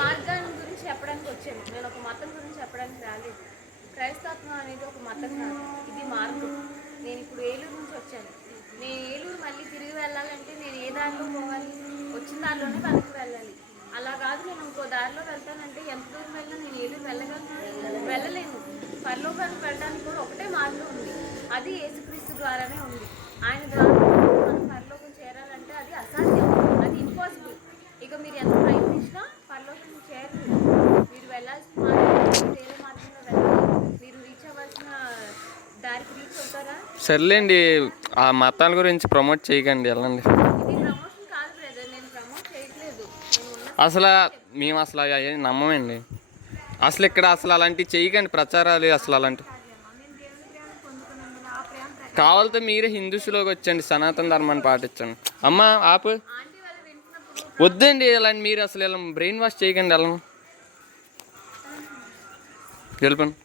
మార్గాన్ని గురించి చెప్పడానికి వచ్చాను. నేను ఒక మతం గురించి చెప్పడానికి రాలేదు. క్రైస్తవత్వం అనేది ఒక మతం కాదు, ఇది మార్గం. నేను ఇప్పుడు ఏలూరు నుంచి వచ్చాను. నేను ఏలూరు మళ్ళీ తిరిగి వెళ్ళాలంటే నేను ఏ దారిలో పోవాలి? వచ్చిన దారిలోనే వెనక్కి వెళ్ళాలి. అలా కాదు నేను ఇంకో దారిలో వెళ్తానంటే ఎంత దూరం వెళ్ళినా నేను ఏలూరు వెళ్ళలేను. పరలోకానికి వెళ్ళడానికి కూడా ఒకటే మార్గం ఉంది, అది యేసుక్రీస్తు ద్వారానే ఉంది. ఆయన ద్వారా మనం పరలోకం చేరాలంటే అది అసాధ్యం, అది ఇంపాసిబుల్. ఇక మీరు ఎంత ప్రయత్నించినా పరలోకం చేరరు. మీరు వెళ్ళాల్సిన మార్గం వేరే మార్గంలో వెళ్ళాలి. మీరు రీచ్ అవ్వాల్సిన దారికి రీచ్ అవుతారా? సర్లేండి, ఆ మతాల గురించి ప్రమోట్ చేయకండి, వెళ్ళండి. ఇది ప్రమోషన్ కాదు బ్రదర్, నేను ప్రమోట్ చేయట్లేదు. అసలు మేము అసలు అవి నమ్మమండి. అసలు ఇక్కడ అసలు అలాంటివి చేయకండి, ప్రచారాలు అసలు అలాంటివి. కావాలితే మీరే హిందూస్లోకి వచ్చండి, సనాతన ధర్మాన్ని పాటించండి. అమ్మ ఆపు, వద్దండి ఇలాంటి మీరు అసలు ఇలా బ్రెయిన్ వాష్ చేయకండి, వెళ్ళను వెళ్ళిపోండి.